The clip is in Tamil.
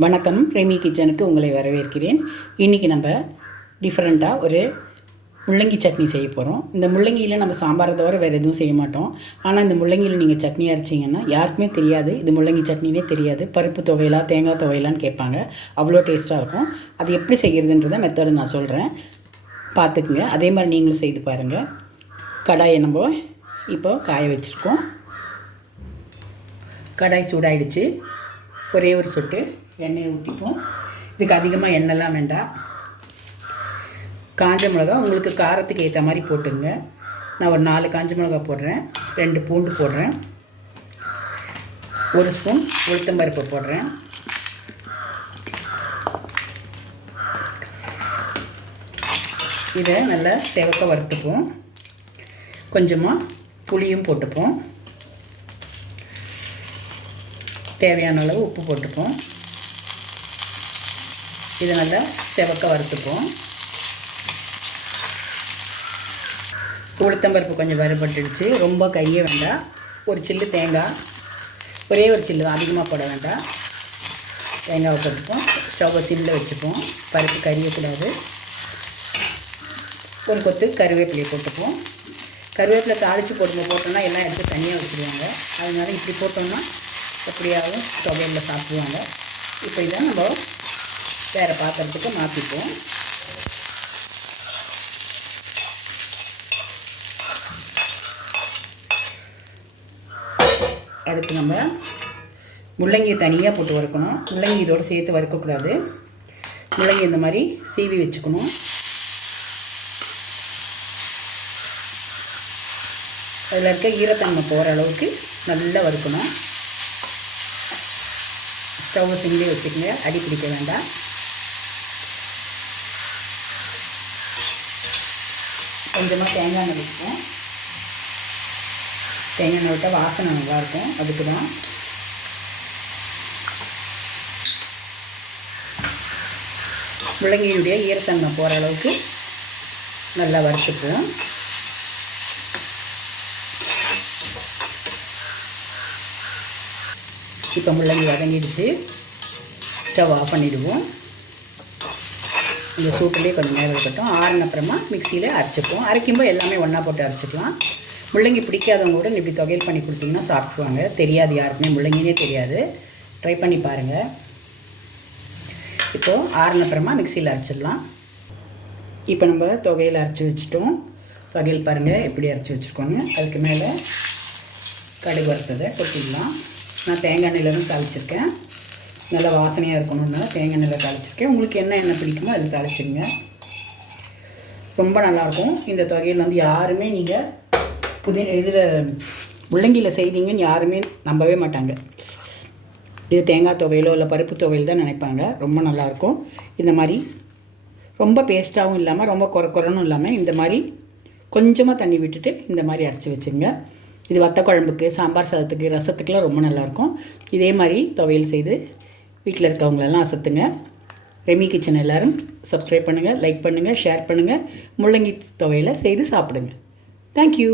வணக்கம், ரெமி கிச்சனுக்கு உங்களை வரவேற்கிறேன். இன்றைக்கி நம்ம டிஃப்ரெண்ட்டாக ஒரு முள்ளங்கி சட்னி செய்ய போகிறோம். இந்த முள்ளங்கியில் நம்ம சாம்பாரை தவிர வேறு எதுவும் செய்ய மாட்டோம். ஆனால் இந்த முள்ளங்கியில் நீங்கள் சட்னி அரைச்சிங்கன்னா யாருக்குமே தெரியாது, இது முள்ளங்கி சட்னினே தெரியாது. பருப்பு துவையலா தேங்காய் துவையலான்னு கேட்பாங்க. அவ்வளோ டேஸ்ட்டாக இருக்கும். அது எப்படி செய்கிறதுன்றத மெத்தடு நான் சொல்கிறேன், பார்த்துக்குங்க. அதே மாதிரி நீங்களும் செய்து பாருங்கள். கடாயை நம்ம இப்போ காய வச்சுருக்கோம். கடாய் சூடாயிடுச்சு. ஒரே ஒரு சொட்டு எண்ணெயை ஊற்றிப்போம். இதுக்கு அதிகமாக எண்ணெய்லாம் வேண்டாம். காஞ்ச மிளகா உங்களுக்கு காரத்துக்கு ஏற்ற மாதிரி போட்டுங்க. நான் ஒரு 4 காஞ்ச மிளகா போடுறேன், 2 பூண்டு போடுறேன், 1 ஸ்பூன் உளுத்தம்பருப்பு போடுறேன். இதை நல்லா செவக்க வறுத்துப்போம். கொஞ்சமாக புளியும் போட்டுப்போம். தேவையான அளவு உப்பு போட்டுப்போம். இதை நல்லா செவக்க வறுத்துப்போம். உளுத்தம்பருப்பு கொஞ்சம் வறுபட்டுடுச்சு. ரொம்ப கைய வேண்டாம். ஒரு சில்லு தேங்காய், ஒரே ஒரு சில்லு தான், அதிகமாக போட வேண்டாம். தேங்காவை போட்டுப்போம். ஸ்டவ்வை சிம்மில் வச்சுப்போம். பருப்பு கறியக்கூடாது. ஒரு கொத்து கருவேப்பிலையை போட்டுப்போம். கருவேப்பிலை தாளித்து போட்டோம்னா எல்லாம் எடுத்து தனியாக வச்சுருவாங்க. அதனால இப்படி போட்டோம்னா எப்படியாகவும் துவையலில் சாப்பிடுவாங்க. இப்போ இதை நம்ம வேறு பாத்திரத்துக்கு மாற்றிப்போம். அடுத்து நம்ம முள்ளங்கியை தனியாக போட்டு வறுக்கணும். முள்ளங்கி இதோடு சேர்த்து வறுக்கக்கூடாது. முள்ளங்கி இந்த மாதிரி சீவி வச்சுக்கணும். அதில் இருக்க ஈரத்தன்மை போகிற அளவுக்கு நல்லா வறுக்கணும். ஸ்டவ்வை சிம்மிலே வச்சுக்கோங்க, அடி பிடிக்க வேண்டாம். கொஞ்சமாக தேங்காய் எண்ணெய் வச்சுப்போம். தேங்காய் எண்ணெய் விட்டால் வாசனை நல்லாயிருக்கும், அதுக்கு தான். முள்ளங்கியுடைய ஈரத்தன்மை போகிற அளவுக்கு நல்லா வறுத்துப்போம். இப்போ முள்ளங்கி வதங்கிடுச்சு. ஸ்டவ் ஆஃப் பண்ணிவிடுவோம். இந்த சூட்டிலே கொஞ்சம் நேரம் இருக்கட்டும். ஆறின அப்புறமா மிக்சியில் அரைச்சிப்போம். அரைக்கும்போது எல்லாமே ஒன்றா போட்டு அரைச்சிக்கலாம். முள்ளங்கி பிடிக்காதவங்க கூட இப்படி துவையல் பண்ணி கொடுத்திங்கன்னா சாப்பிடுவாங்க. தெரியாது, யாருக்குமே முள்ளங்கினே தெரியாது. ட்ரை பண்ணி பாருங்கள். இப்போது ஆறின அப்புறமா மிக்சியில் அரைச்சிடலாம். இப்போ நம்ம துவையல் அரைச்சி வச்சுட்டோம். துவையல் பாருங்கள் எப்படி அரைச்சி வச்சுருக்கோங்க. அதுக்கு மேலே கடுகு வறுத்ததை கொட்டிடலாம். நான் தேங்காய் எண்ணெயில் தான் தாளிச்சிருக்கேன். நல்லா வாசனையாக இருக்கணும்னால தேங்காய் எண்ணெயில் தாளிச்சிருக்கேன். உங்களுக்கு என்ன எண்ணெய் பிடிக்குமோ அது தாளிச்சிருங்க. ரொம்ப நல்லாயிருக்கும். இந்த தொகையில் வந்து யாருமே நீங்கள் இதில் முள்ளங்கியில் செய்தீங்கன்னு யாருமே நம்பவே மாட்டாங்க. இது தேங்காய் துவையலோ இல்லை பருப்பு துவையல் தான் நினைப்பாங்க. ரொம்ப நல்லாயிருக்கும். இந்த மாதிரி ரொம்ப பேஸ்ட்டாகவும் இல்லாமல் ரொம்ப குறன்னு இல்லாமல் இந்த மாதிரி கொஞ்சமாக தண்ணி விட்டுட்டு இந்த மாதிரி அரைச்சி வச்சுருங்க. இது வத்த குழம்புக்கு, சாம்பார் சாதத்துக்கு, ரசத்துக்குலாம் ரொம்ப நல்லாயிருக்கும். இதே மாதிரி துவையல் செய்து வீட்டில் இருக்கவங்களெல்லாம் அசத்துங்க. ரெமி கிச்சன் எல்லோரும் சப்ஸ்கிரைப் பண்ணுங்கள், லைக் பண்ணுங்கள், ஷேர் பண்ணுங்கள். முள்ளங்கி துவையலை செய்து சாப்பிடுங்க. தேங்க்யூ.